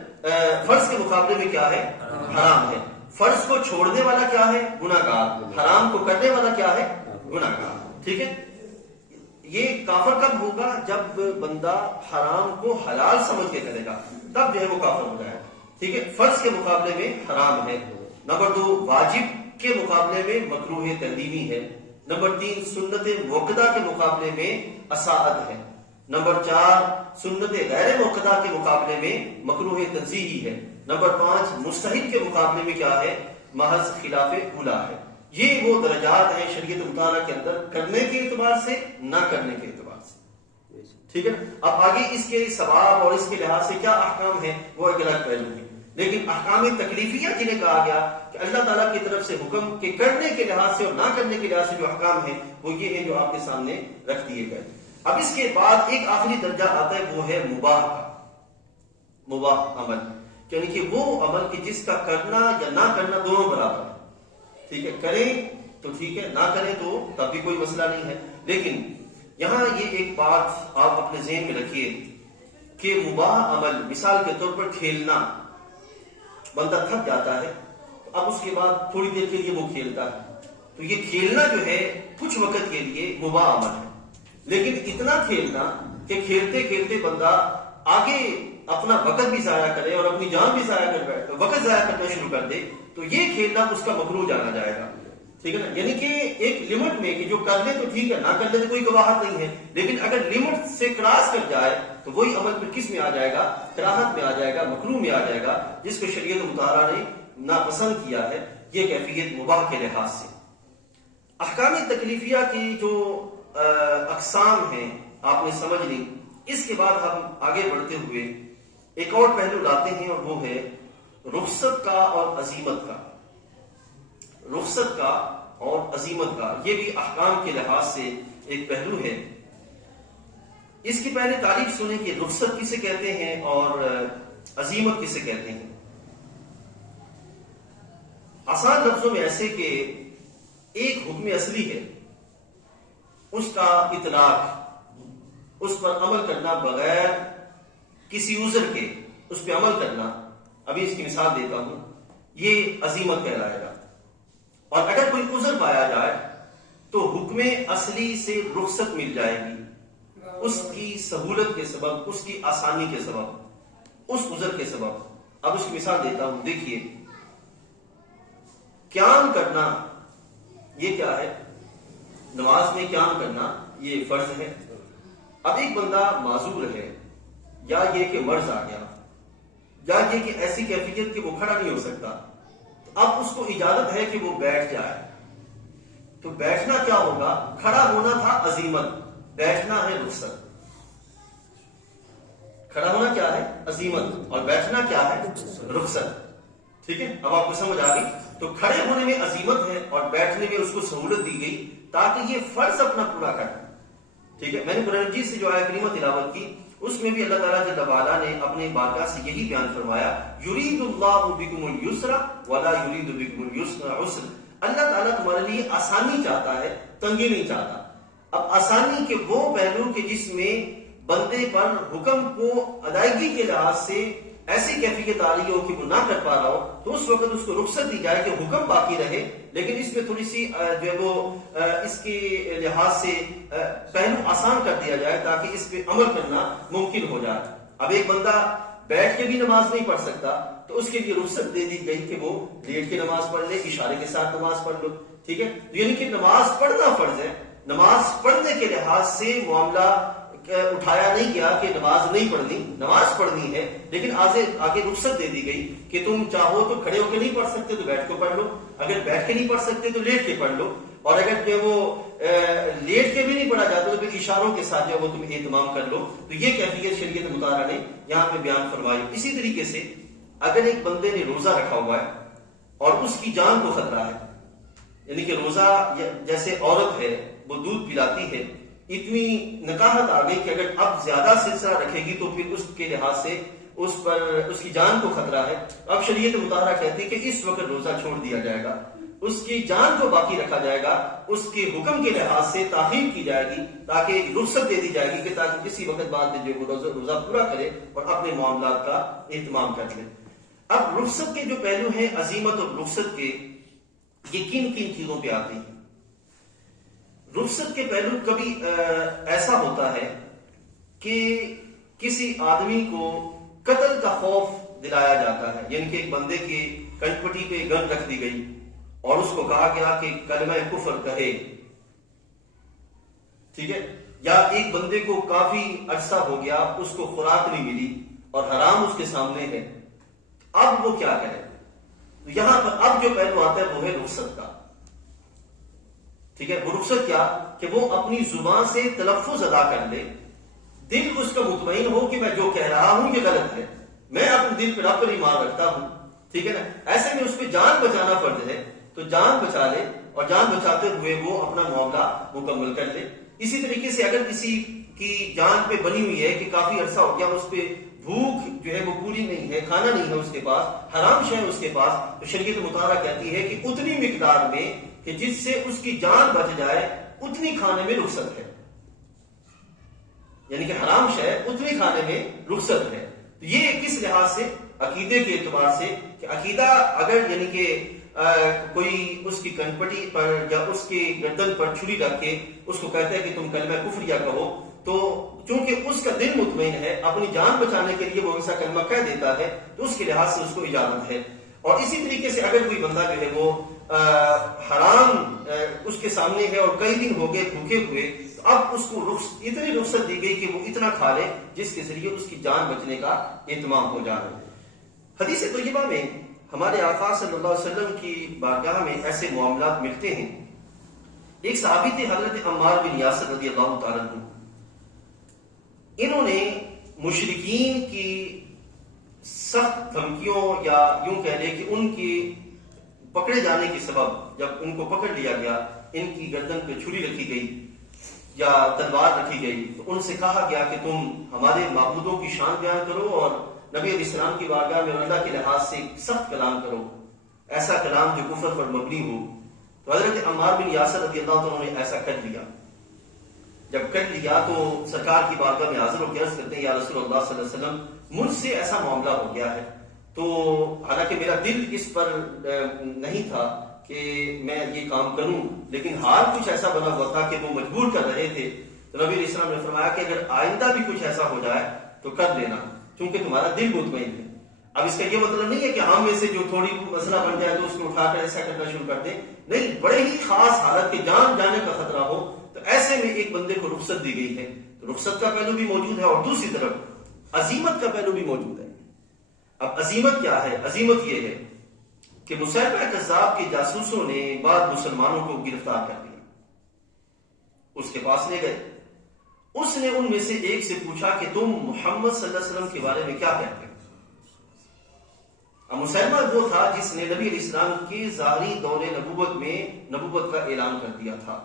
فرض کے مقابلے میں کیا ہے؟ حرام ہے. فرض کو چھوڑنے والا کیا ہے؟ گناہگار. حرام کو کرنے والا کیا ہے؟ گناہگار. ٹھیک ہے، یہ کافر کب ہوگا؟ جب بندہ حرام کو حلال سمجھ کے کرے گا، تب جو ہے وہ کافر ہو جائے گا. ٹھیک ہے، فرض کے مقابلے میں حرام ہے. نمبر 2 واجب کے مقابلے میں مکروہ تحریمی ہے. نمبر 3 سنت موقدہ کے مقابلے میں اساعت ہے. نمبر 4 سنت غیر موقدہ کے مقابلے میں مکروہ تنزیہی ہے. نمبر 5 مستحب کے مقابلے میں کیا ہے؟ محض خلاف اولا ہے. یہ وہ درجات ہیں شریعت مطالعہ کے اندر کرنے کے اعتبار سے، نہ کرنے کے اعتبار سے. ٹھیک ہے، اب آگے اس کے ثواب اور اس کے لحاظ سے کیا احکام ہیں وہ ایک الگ پہلو ہے. لیکن احکام تکلیفیہ جنہیں کہا گیا کہ اللہ تعالیٰ کی طرف سے حکم کے کرنے کے لحاظ سے اور نہ کرنے کے لحاظ سے جو احکام ہیں وہ یہ ہیں جو آپ کے سامنے رکھ دیے گئے. اب اس کے بعد ایک آخری درجہ آتا ہے، وہ ہے مباح کا. مباح عمل یعنی کہ وہ عمل کہ جس کا کرنا یا نہ کرنا دونوں برابر ہے. ٹھیک ہے، کریں تو ٹھیک ہے، نہ کریں تو تب بھی کوئی مسئلہ نہیں ہے. لیکن یہاں یہ ایک بات آپ اپنے ذہن میں رکھیے کہ مباح عمل، مثال کے طور پر کھیلنا، بندہ تھک جاتا ہے اب اس کے بعد تھوڑی دیر کے لیے وہ کھیلتا ہے، تو یہ کھیلنا جو ہے کچھ وقت کے لیے مباح عمل ہے. لیکن اتنا کھیلنا کہ کھیلتے کھیلتے بندہ آگے اپنا وقت بھی ضائع کرے اور اپنی جان بھی وقت ضائع کرنا شروع کر دے، تو یہ کھیلنا اس کا مکروہ جانا جائے گا. ٹھیک ہے نا، یعنی کہ ایک لمٹ میں کہ جو کر لے تو ٹھیک ہے، نہ کر لے تو کوئی قباحت نہیں ہے. لیکن اگر لمٹ سے کراس کر جائے تو وہی عمل پھر کس میں آ جائے گا؟ کراہت میں آ جائے گا، مکروہ میں آ جائے گا، جس کو شریعت مطہرہ نے ناپسند کیا ہے. یہ کیفیت مباح کے لحاظ سے. احکام تکلیفیہ کی جو اقسام ہیں آپ نے سمجھ لی. اس کے بعد ہم آگے بڑھتے ہوئے ایک اور پہلو لاتے ہیں، اور وہ ہے رخصت کا اور عزیمت کا. رخصت کا اور عزیمت کا یہ بھی احکام کے لحاظ سے ایک پہلو ہے. اس کی پہلے تعریف سنیں کہ رخصت کسے کہتے ہیں اور عزیمت کسے کہتے ہیں. آسان لفظوں میں ایسے کہ ایک حکم اصلی ہے، اس کا اطلاق، اس پر عمل کرنا بغیر کسی عذر کے، اس پہ عمل کرنا، ابھی اس کی مثال دیتا ہوں، یہ عزیمت کہلائے گا. اور اگر کوئی عذر پایا جائے تو حکم اصلی سے رخصت مل جائے گی، اس کی سہولت کے سبب، اس کی آسانی کے سبب، اس عذر کے سبب. اب اس کی مثال دیتا ہوں. دیکھیے، قیام کرنا یہ کیا ہے؟ نماز میں قیام کرنا یہ فرض ہے. اب ایک بندہ معذور ہے، یا یہ کہ مرض آ گیا، یا یہ کہ ایسی کیفیت کہ وہ کھڑا نہیں ہو سکتا، تو اب اس کو اجازت ہے کہ وہ بیٹھ جائے. تو بیٹھنا کیا ہوگا؟ کھڑا ہونا تھا عزیمت، بیٹھنا ہے رخصت. کھڑا ہونا کیا ہے؟ عزیمت، اور بیٹھنا کیا ہے؟ رخصت. ٹھیک ہے، اب آپ کو سمجھ آ گئی. تو کھڑے ہونے میں عزیمت ہے اور بیٹھنے میں اس کو سہولت دی گئی تاکہ یہ فرض اپنا پورا کرے. ٹھیک ہے، میں نے قرآن مجید سے جو آیت کریمہ تلاوت کی اس میں بھی اللہ تعالیٰ جل وعلا نے اپنے بارگاہ سے یہی بیان فرمایا، یرید اللہ بکم الیسر ولا یرید بکم العسر. اللہ تعالیٰ تمہارے لیے آسانی چاہتا ہے، تنگی نہیں چاہتا. اب آسانی کے وہ پہلو کہ جس میں بندے پر حکم کو ادائیگی کے لحاظ سے ایسی کیفیت آ رہی ہو کہ وہ نہ کر پا رہا ہو، تو اس وقت اس کو رخصت دی جائے کہ حکم باقی رہے، لیکن اس میں تھوڑی سی جو ہے وہ اس کے لحاظ سے پہلو آسان کر دیا جائے تاکہ اس پہ عمل کرنا ممکن ہو جائے. اب ایک بندہ بیٹھ کے بھی نماز نہیں پڑھ سکتا تو اس کے لیے رخصت دے دی گئی کہ وہ لیٹ کے نماز پڑھ لے، اشارے کے ساتھ نماز پڑھ لو. ٹھیک ہے، یعنی کہ نماز پڑھنا فرض ہے. نماز پڑھنے کے لحاظ سے معاملہ اٹھایا نہیں گیا کہ نماز نہیں پڑھنی، نماز پڑھنی ہے، لیکن آگے رخصت دے دی گئی کہ تم چاہو تو کھڑے ہو کے نہیں پڑھ سکتے تو بیٹھ کے پڑھ لو، اگر بیٹھ کے نہیں پڑھ سکتے تو لیٹ کے پڑھ لو، اور اگر جو وہ لیٹ کے بھی نہیں پڑھا جاتا تو پھر اشاروں کے ساتھ جو وہ تم اہتمام کر لو. تو یہ کیفیت شریعت مطالعہ نے یہاں پہ بیان فرمائی. اسی طریقے سے اگر ایک بندے نے روزہ رکھا ہوا ہے اور اس کی جان کو خطرہ ہے، یعنی کہ روزہ جیسے عورت ہے وہ دودھ پلاتی ہے، اتنی نکاہت آ گئی کہ اگر اب زیادہ سلسلہ رکھے گی تو پھر اس کے لحاظ سے اس پر اس کی جان کو خطرہ ہے. اب شریعت مطالعہ کہتی ہے کہ اس وقت روزہ چھوڑ دیا جائے گا، اس کی جان کو باقی رکھا جائے گا، اس کے حکم کے لحاظ سے تاخیر کی جائے گی تاکہ رخصت دے دی جائے گی کہ تاکہ کسی وقت بعد میں جو روزہ پورا کرے اور اپنے معاملات کا اہتمام کر لے. اب رخصت کے جو پہلو ہیں عزیمت اور رخصت کے، یہ کن کن چیزوں پہ آتے ہیں؟ رخصت کے پہلو کبھی ایسا ہوتا ہے کہ کسی آدمی کو قتل کا خوف دلایا جاتا ہے، یعنی کہ ایک بندے کی کنپٹی پہ گن رکھ دی گئی اور اس کو کہا گیا کہ کلمہ کفر کہے، ٹھیک ہے، یا ایک بندے کو کافی عرصہ ہو گیا اس کو خوراک نہیں ملی اور حرام اس کے سامنے ہے، اب وہ کیا کرے؟ یہاں پر اب جو پہلو آتا ہے وہ ہے رخصت کا، ٹھیک ہے، وہ رخصت کیا کہ وہ اپنی زبان سے تلفظ ادا کر لے، دل اس کا مطمئن ہو کہ میں جو کہہ رہا ہوں یہ غلط ہے، میں اپنے دل پر رب پر ایمان رکھتا ہوں، ٹھیک ہے نا، ایسے میں اس پہ جان بچانا فرض ہے تو جان بچا لے اور جان بچاتے ہوئے وہ اپنا معاملہ مکمل کر لے۔ اسی طریقے سے اگر کسی کی جان پہ بنی ہوئی ہے کہ کافی عرصہ ہو گیا اس پہ بھوک جو ہے وہ پوری نہیں ہے، کھانا نہیں ہے اس کے پاس، حرام شے ہے اس کے پاس، تو شریعت مطالعہ کہتی ہے کہ اتنی مقدار میں کہ جس سے اس کی جان بچ جائے اتنی کھانے میں رخصت ہے، یعنی کہ حرام شے اتنی کھانے میں رخصت ہے۔ تو یہ کس لحاظ سے؟ عقیدے کے اعتبار سے کہ عقیدہ اگر یعنی کہ کوئی اس کی کنپٹی پر یا اس کی گردن پر چھری رکھ کے اس کو کہتا ہے کہ تم کلمہ کفریہ کہو، تو چونکہ اس کا دل مطمئن ہے، اپنی جان بچانے کے لیے وہ ایسا کلمہ کہہ دیتا ہے تو اس کے لحاظ سے اس کو اجازت ہے۔ اور اسی طریقے سے اگر کوئی بندہ جو ہے وہ حرام اس کے سامنے ہے اور کئی دن ہو گئے بھوکے ہوئے، تو اب اس کو اتنی رخصت دی گئی کہ وہ اتنا کھا لے جس کے ذریعے اس کی جان بچنے کا اہتمام ہو جائے۔ حدیث طیبہ میں ہمارے آقا صلی اللہ علیہ وسلم کی بارگاہ میں ایسے معاملات ملتے ہیں۔ ایک صحابی تھے حضرت عمار بن یاسر رضی اللہ تعالیٰ عنہ، انہوں نے مشرکین کی سخت دھمکیوں یا یوں کہہ لیں کہ ان کی پکڑے جانے کے سبب جب ان کو پکڑ لیا گیا، ان کی گردن پہ چھری رکھی گئی یا تلوار رکھی گئی، تو ان سے کہا گیا کہ تم ہمارے معبودوں کی شان بیان کرو اور نبی علیہ السلام کی بارگاہ میں اللہ کے لحاظ سے سخت کلام کرو، ایسا کلام جو کفر پر مبنی ہو۔ تو حضرت عمار بن یاسر رضی اللہ عنہ نے ایسا کر لیا۔ جب کر لیا تو سرکار کی بارگاہ میں حاضر ہو کے عرض کرتے ہیں، یا رسول اللہ صلی اللہ علیہ وسلم مجھ سے ایسا معاملہ ہو گیا ہے، تو حالانکہ میرا دل اس پر نہیں تھا کہ میں یہ کام کروں، لیکن حال کچھ ایسا بنا ہوا تھا کہ وہ مجبور کر رہے تھے۔ تو نبی علیہ السلام نے فرمایا کہ اگر آئندہ بھی کچھ ایسا ہو جائے تو کر لینا، کیونکہ تمہارا دل مطمئن ہے۔ اب اس کا یہ مطلب نہیں ہے کہ ہم میں سے جو تھوڑی مسئلہ بن جائے تو اس کو اٹھا کر ایسا کرنا شروع کر دیں، نہیں، بڑے ہی خاص حالت کے جان جانے کا خطرہ ہو تو ایسے میں ایک بندے کو رخصت دی گئی ہے۔ تو رخصت کا پہلو بھی موجود ہے اور دوسری طرف عزیمت کا پہلو بھی موجود ہے۔ اب عزیمت کیا ہے؟ عزیمت یہ ہے کہ مسیلمہ کذاب کے جاسوسوں نے بعض مسلمانوں کو گرفتار کر لیا، اس کے پاس لے گئے، اس نے ان میں سے ایک سے پوچھا کہ تم محمد صلی اللہ علیہ وسلم کے بارے میں کیا کہتے ہیں؟ اب مسلمہ وہ تھا جس نے نبی علیہ السلام کے ظاہری دور نبوت میں نبوت کا اعلان کر دیا تھا،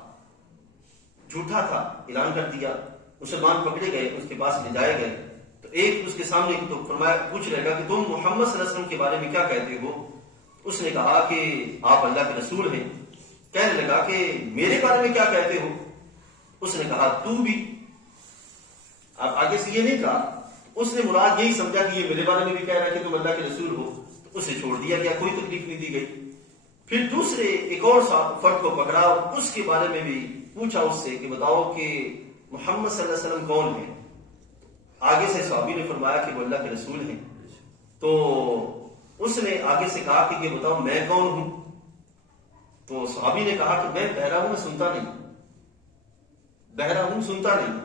جھوٹا تھا، اعلان کر دیا، مسلمان پکڑے گئے، اس کے پاس لے جائے گئے، تو ایک اس کے سامنے تو فرمایا پوچھ رہے گا کہ تم محمد صلی اللہ علیہ وسلم کے بارے میں کیا کہتے ہو؟ اس نے کہا کہ آپ اللہ کے رسول ہیں۔ کہنے لگا کہ میرے بارے میں کیا کہتے ہو؟ اس نے کہا تو بھی۔ اب آگے سے یہ نہیں کہا، اس نے مراد یہی سمجھا کہ یہ میرے بارے میں بھی کہہ رہا ہے کہ تم اللہ کے رسول ہو، تو اسے چھوڑ دیا گیا، کوئی تکلیف نہیں دی گئی۔ پھر دوسرے ایک اور فرد کو پکڑا اور اس کے بارے میں بھی پوچھا اس سے کہ بتاؤ کہ محمد صلی اللہ علیہ وسلم کون ہے؟ آگے سے صحابی نے فرمایا کہ وہ اللہ کے رسول ہیں۔ تو اس نے آگے سے کہا کہ یہ بتاؤ میں کون ہوں؟ تو صحابی نے کہا کہ میں بہرا ہوں، میں سنتا نہیں، بہرا ہوں، سنتا نہیں۔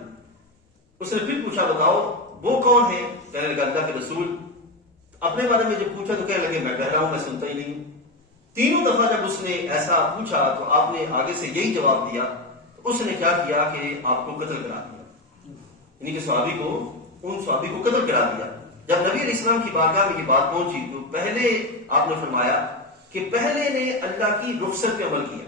اس نے پھر پوچھا بتاؤ وہ کون ہے؟ کہنے لگا اللہ کے رسول۔ اپنے بارے میں جب پوچھا تو کہنے لگے میں بہرا ہوں، میں سنتا ہی نہیں ہوں۔ تینوں دفعہ جب اس نے ایسا پوچھا تو آپ نے آگے سے یہی جواب دیا، تو اس نے کیا کیا کہ آپ کو قتل کرا دیا، یعنی کہ صحابی کو، ان صحابی کو قتل کرا دیا۔ جب نبی علیہ السلام کی بارگاہ میں یہ بات پہنچی تو پہلے آپ نے فرمایا کہ پہلے نے اللہ کی رخصت پہ عمل کیا۔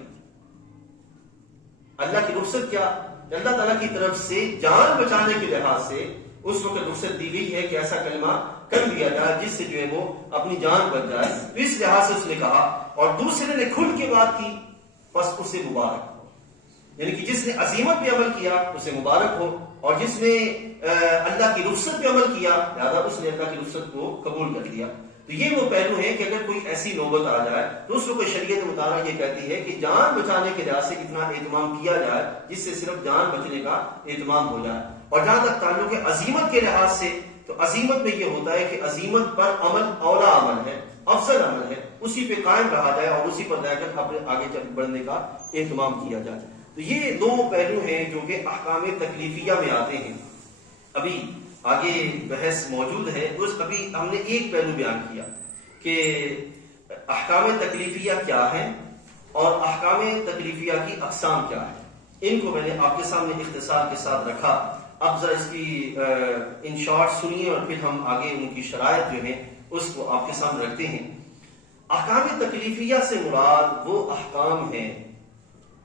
اللہ کی رخصت کیا؟ اللہ تعالیٰ کی طرف سے جان بچانے کے لحاظ سے اس وقت رخصت دی گئی ہے کہ ایسا کلمہ کر دیا جائے جس سے جو ہے وہ اپنی جان بچ جائے، تو اس لحاظ سے اس نے کہا۔ اور دوسرے نے کھل کے بات کی، بس اسے مبارک ہو، یعنی کہ جس نے عزیمت پہ عمل کیا اسے مبارک ہو، اور جس نے اللہ کی رخصت پہ عمل کیا لہٰذا اس نے اللہ کی رخصت کو قبول کر لیا۔ تو یہ وہ پہلو ہے کہ اگر کوئی ایسی نوبت آ جائے تو اس کو شریعت مطالعہ یہ کہتی ہے کہ جان بچانے کے لحاظ سے اتنا اہتمام کیا جائے جس سے صرف جان بچنے کا اہتمام ہو جائے۔ اور جہاں تک تعلق ہے عزیمت کے لحاظ سے تو عزیمت میں یہ ہوتا ہے کہ عزیمت پر عمل اولا عمل ہے، افضل عمل ہے، اسی پہ قائم رہا جائے اور اسی پر رہ کر اپنے آگے بڑھنے کا اہتمام کیا جائے۔ تو یہ دو پہلو ہیں جو کہ احکام تکلیفیہ میں آتے ہیں۔ ابھی آگے بحث موجود ہے، اس ابھی ہم نے ایک پہلو بیان کیا کہ احکام تکلیفیہ کیا ہے اور احکام تکلیفیہ کی اقسام کیا ہے۔ ان کو میں نے آپ کے سامنے اختصار کے ساتھ رکھا۔ اب ذرا اس کی ان شارٹ سنیے اور پھر ہم آگے ان کی شرائط جو ہیں اس کو آپ کے سامنے رکھتے ہیں۔ احکام تکلیفیہ سے مراد وہ احکام ہیں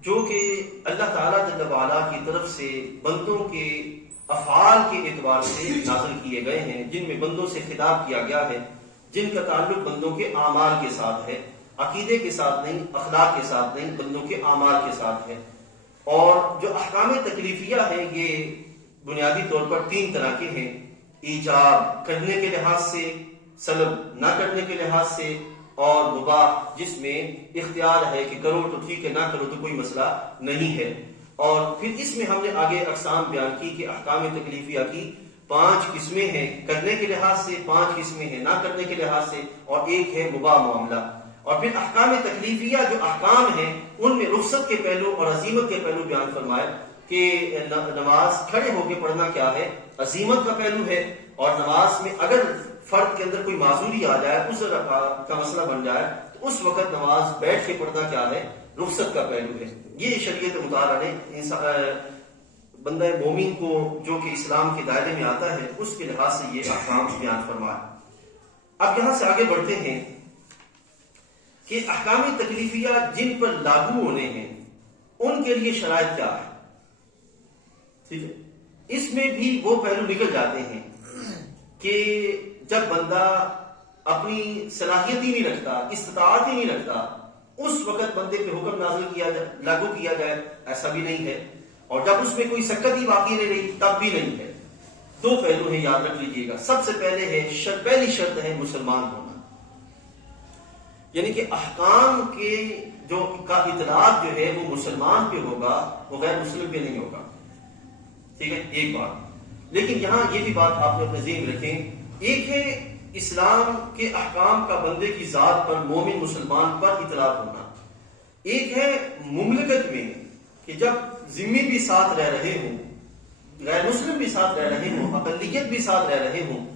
جو کہ اللہ تعالیٰ جل وعلا کی طرف سے بندوں کے افعال کے اعتبار سے نازل کیے گئے ہیں، جن میں بندوں سے خطاب کیا گیا ہے، جن کا تعلق بندوں کے اعمال کے ساتھ ہے، عقیدے کے ساتھ نہیں، اخلاق کے ساتھ نہیں، بندوں کے اعمال کے ساتھ ہے۔ اور جو احکام تکلیفیہ ہیں یہ بنیادی طور پر تین طرح کے ہیں: ایجاب کرنے کے لحاظ سے، سلب نہ کرنے کے لحاظ سے، اور مباح جس میں اختیار ہے کہ کرو تو ٹھیک ہے، نہ کرو تو کوئی مسئلہ نہیں ہے۔ اور پھر اس میں ہم نے آگے اقسام بیان کی کہ احکام تکلیفیہ کی 5 قسمیں ہیں، کرنے کے لحاظ سے 5 قسمیں ہیں، نہ کرنے کے لحاظ سے، اور ایک ہے مباح معاملہ۔ اور پھر احکام تکلیفیہ جو احکام ہیں ان میں رخصت کے پہلو اور عزیمت کے پہلو بیان فرمائے کہ نماز کھڑے ہو کے پڑھنا کیا ہے، عزیمت کا پہلو ہے، اور نماز میں اگر فرد کے اندر کوئی معذوری آ جائے، اس کا مسئلہ بن جائے، تو اس وقت نماز بیٹھ کے پڑھنا کیا ہے، رخصت کا پہلو ہے۔ یہ شریعت مطالعہ نے بندہ مومن کو جو کہ اسلام کے دائرے میں آتا ہے اس کے لحاظ سے یہ احکام بیان فرمایا۔ اب یہاں سے آگے بڑھتے ہیں کہ احکام تکلیفیہ جن پر لاگو ہونے ہیں ان کے لیے شرائط کیا ہے۔ ٹھیک ہے، اس میں بھی وہ پہلو نکل جاتے ہیں کہ جب بندہ اپنی صلاحیت ہی نہیں رکھتا، استطاعت ہی نہیں رکھتا، اس وقت بندے پہ حکم نازل کیا جائے، لاگو کیا جائے، ایسا بھی نہیں ہے۔ اور جب اس میں کوئی سکت ہی باقی نہیں رہی تب بھی نہیں ہے۔ دو پہلو ہیں، یاد رکھ لیجئے گا۔ سب سے پہلے ہے پہلی شرط ہے مسلمان ہونا، یعنی کہ احکام کے جو کا اطلاق جو ہے وہ مسلمان پہ ہوگا، وہ غیر مسلم پہ نہیں ہوگا۔ ٹھیک ہے، ایک بات۔ لیکن یہاں یہ بھی بات آپ نے اپنے ذہن میں رکھیں، ایک ہے اسلام کے احکام کا بندے کی ذات پر، مومن مسلمان پر اطلاق ہونا، ایک ہے مملکت میں کہ جب ذمہ بھی ساتھ رہ رہے ہوں، غیر مسلم بھی ساتھ رہ رہے ہوں، اقلیت بھی ساتھ رہ رہے ہوں،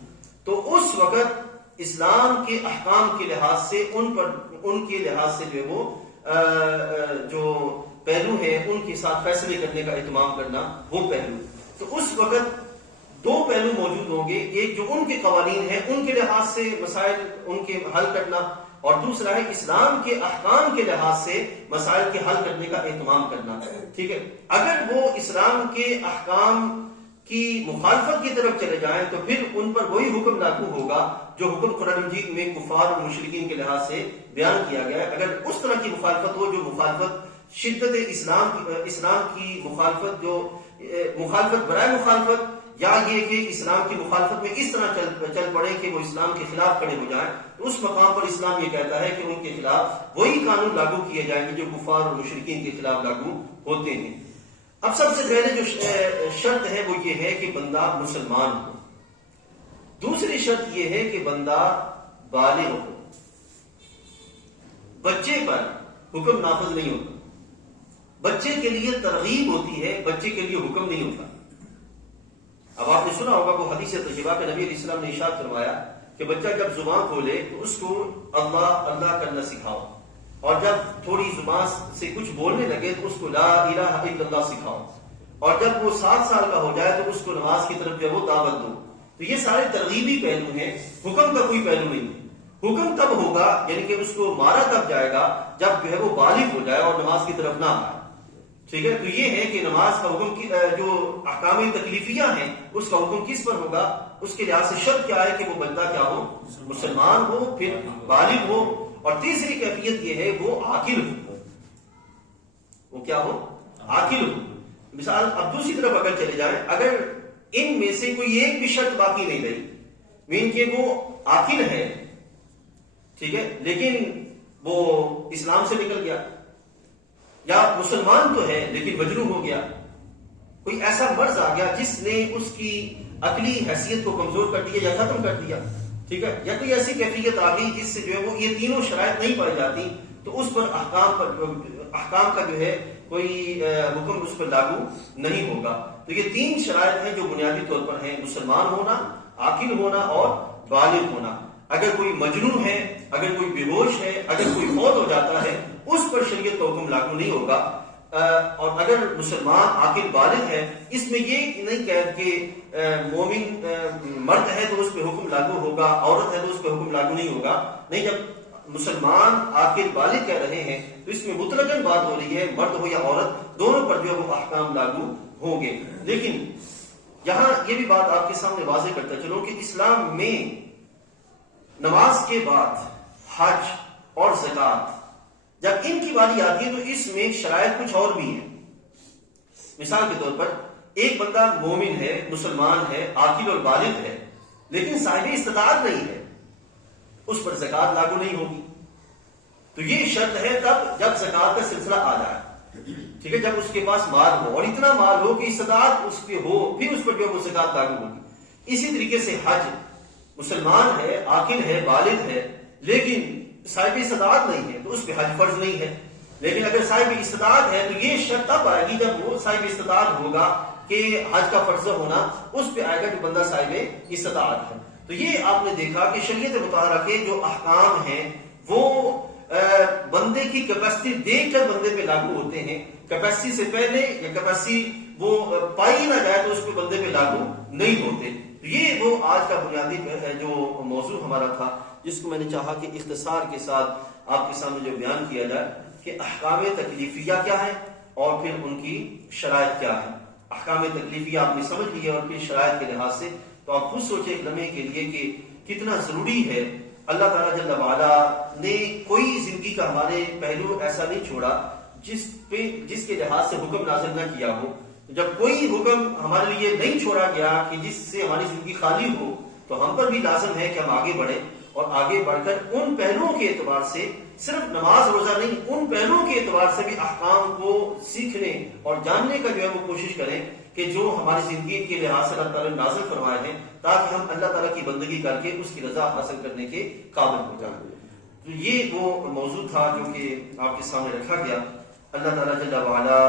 تو اس وقت اسلام کے احکام کے لحاظ سے ان کے لحاظ سے جو ہے وہ جو پہلو ہے ان کے ساتھ فیصلے کرنے کا اہتمام کرنا، وہ پہلو۔ تو اس وقت دو پہلو موجود ہوں گے، ایک جو ان کے قوانین ہیں ان کے لحاظ سے مسائل ان کے حل کرنا، اور دوسرا ہے اسلام کے احکام کے لحاظ سے مسائل کے حل کرنے کا اہتمام کرنا۔ ٹھیک ہے، اگر وہ اسلام کے احکام کی مخالفت کی طرف چلے جائیں تو پھر ان پر وہی حکم لاگو ہوگا جو حکم قرآن مجید میں کفار اور مشرکین کے لحاظ سے بیان کیا گیا ہے۔ اگر اس طرح کی مخالفت ہو جو مخالفت شدت اسلام کی مخالفت، جو مخالفت برائے مخالفت، یا یہ کہ اسلام کی مخالفت میں اس طرح چل پڑے کہ وہ اسلام کے خلاف کھڑے ہو جائیں، تو اس مقام پر اسلام یہ کہتا ہے کہ ان کے خلاف وہی قانون لاگو کیے جائیں گے جو کفار اور مشرکین کے خلاف لاگو ہوتے ہیں۔ اب سب سے پہلے جو شرط ہے وہ یہ ہے کہ بندہ مسلمان ہو۔ دوسری شرط یہ ہے کہ بندہ بالغ ہو۔ بچے پر حکم نافذ نہیں ہوتا، بچے کے لیے ترغیب ہوتی ہے، بچے کے لیے حکم نہیں ہوتا۔ اب آپ نے سنا ہوگا وہ حدیث طیبہ کہ نبی علیہ السلام نے ارشاد فرمایا کہ بچہ جب زبان کھولے تو اس کو اللہ اللہ کرنا سکھاؤ، اور جب تھوڑی زبان سے کچھ بولنے لگے تو اس کو لا الہ الا اللہ سکھاؤ، اور جب وہ 7 سال کا ہو جائے تو اس کو نماز کی طرف جو ہے وہ دعوت دو۔ تو یہ سارے ترغیبی پہلو ہیں، حکم کا کوئی پہلو نہیں ہے۔ حکم تب ہوگا، یعنی کہ اس کو مارا تب جائے گا جب جو ہے وہ بالغ ہو جائے اور نماز کی طرف نہ آئے۔ ٹھیک ہے، تو یہ ہے کہ نماز کا حکم کی جو احکام تکلیفیہ ہیں اس کا حکم کس پر ہوگا، اس کے لحاظ سے شرط کیا ہے کہ وہ بندہ کیا ہو، مسلمان ہو، پھر بالغ ہو، اور تیسری کیفیت یہ ہے وہ عاقل ہو۔ وہ کیا ہو، عاقل ہو۔ مثال اب دوسری طرف اگر چلے جائیں، اگر ان میں سے کوئی ایک بھی شرط باقی نہیں رہی، مین کہ وہ عاقل ہے، ٹھیک ہے، لیکن وہ اسلام سے نکل گیا، یا مسلمان تو ہے لیکن مجنون ہو گیا، کوئی ایسا مرض آ گیا جس نے اس کی عقلی حیثیت کو کمزور کر دیا یا ختم کر دیا، ٹھیک ہے، یا کوئی ایسی کیفیت آ گئی جس سے جو ہے وہ یہ تینوں شرائط نہیں پائی جاتی، تو اس پر احکام کا جو ہے کوئی حکم اس پر لاگو نہیں ہوگا۔ تو یہ تین شرائط ہیں جو بنیادی طور پر ہیں، مسلمان ہونا، عاقل ہونا اور بالغ ہونا۔ اگر کوئی مجنون ہے، اگر کوئی بے ہوش ہے، اگر کوئی فوت ہو جاتا ہے، اس پر شریعت کا حکم لاگو نہیں ہوگا۔ اور اگر مسلمان عاقل بالغ ہے، اس میں یہ نہیں قید کہ مومن مرد ہے تو اس پہ حکم لاگو ہوگا، عورت ہے تو اس پہ حکم لاگو نہیں ہوگا، نہیں، جب مسلمان عاقل بالغ کہہ رہے ہیں تو اس میں مطلقاً بات ہو رہی ہے، مرد ہو یا عورت دونوں پر جو ہے وہ احکام لاگو ہوں گے۔ لیکن یہاں یہ بھی بات آپ کے سامنے واضح کرتا چلوں کہ اسلام میں نماز کے بعد حج اور زکوٰۃ جب ان کی باری آتی ہے تو اس میں شرائط کچھ اور بھی ہیں۔ مثال کے طور پر ایک بندہ مومن ہے، مسلمان ہے، عاقل اور بالغ ہے، لیکن صاحب استطاعت نہیں ہے، اس پر زکوٰۃ لاگو نہیں ہوگی۔ تو یہ شرط ہے تب جب زکوٰۃ کا سلسلہ آ جائے، ٹھیک ہے، جب اس کے پاس مال ہو اور اتنا مال ہو کہ استطاعت اس پہ ہو، پھر اس پر جو وہ زکوٰۃ لاگو ہوگی۔ اسی طریقے سے حج، مسلمان ہے، عاقل ہے، بالغ ہے، لیکن صاحب استطاعت نہیں ہے تو اس پہ حج فرض نہیں ہے۔ لیکن اگر صاحب استطاعت ہے تو یہ شرط تب آئے گی جب وہ صاحب استطاعت ہوگا کہ حج کا فرض ہونا اس پہ آئے گا کہ بندہ صاحب استطاعت ہے۔ تو یہ آپ نے دیکھا کہ شریعت مطہرہ کے جو احکام ہیں وہ بندے کی کیپیسٹی دیکھ کر بندے پہ لاگو ہوتے ہیں، کیپیسٹی سے پہلے یا کیپیسٹی وہ پائی نہ جائے تو اس پہ بندے پہ لاگو نہیں ہوتے۔ یہ وہ آج کا بنیادی جو موضوع ہمارا تھا جس کو میں نے چاہا کہ اختصار کے ساتھ آپ کے سامنے جو بیان کیا جائے کہ احکام تکلیفیہ کیا ہے اور پھر ان کی شرائط کیا ہے۔ احکام تکلیفیہ آپ نے سمجھ لیا اور پھر شرائط کے لحاظ سے تو آپ خود سوچیں ایک لمحے کے لیے کہ کتنا ضروری ہے۔ اللہ تعالیٰ جل وعلا نے کوئی زندگی کا ہمارے پہلو ایسا نہیں چھوڑا جس کے لحاظ سے حکم نازل نہ کیا ہو۔ جب کوئی حکم ہمارے لیے نہیں چھوڑا گیا کہ جس سے ہماری زندگی خالی ہو تو ہم پر بھی لازم ہے کہ ہم آگے بڑھیں اور آگے بڑھ کر ان پہلوؤں کے اعتبار سے، صرف نماز روزہ نہیں، ان پہلوؤں کے اعتبار سے بھی احکام کو سیکھنے اور جاننے کا جو ہے وہ کوشش کریں کہ جو ہماری زندگی کے لحاظ سے اللہ تعالیٰ نے نازل فرمائے ہیں، تاکہ ہم اللہ تعالیٰ کی بندگی کر کے اس کی رضا حاصل کرنے کے قابل ہو جائیں۔ تو یہ وہ موضوع تھا جو کہ آپ کے سامنے رکھا گیا۔ اللہ تعالیٰ جل وعلا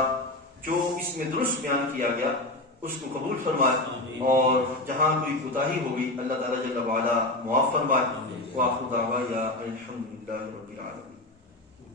جو اس میں درست بیان کیا گیا اس کو قبول فرمائے اور جہاں کوئی کوتاہی ہوگی اللہ تعالیٰ جل وعلا معاف فرمائے۔ وآخر دعوانا الحمدللہ رب العالمین۔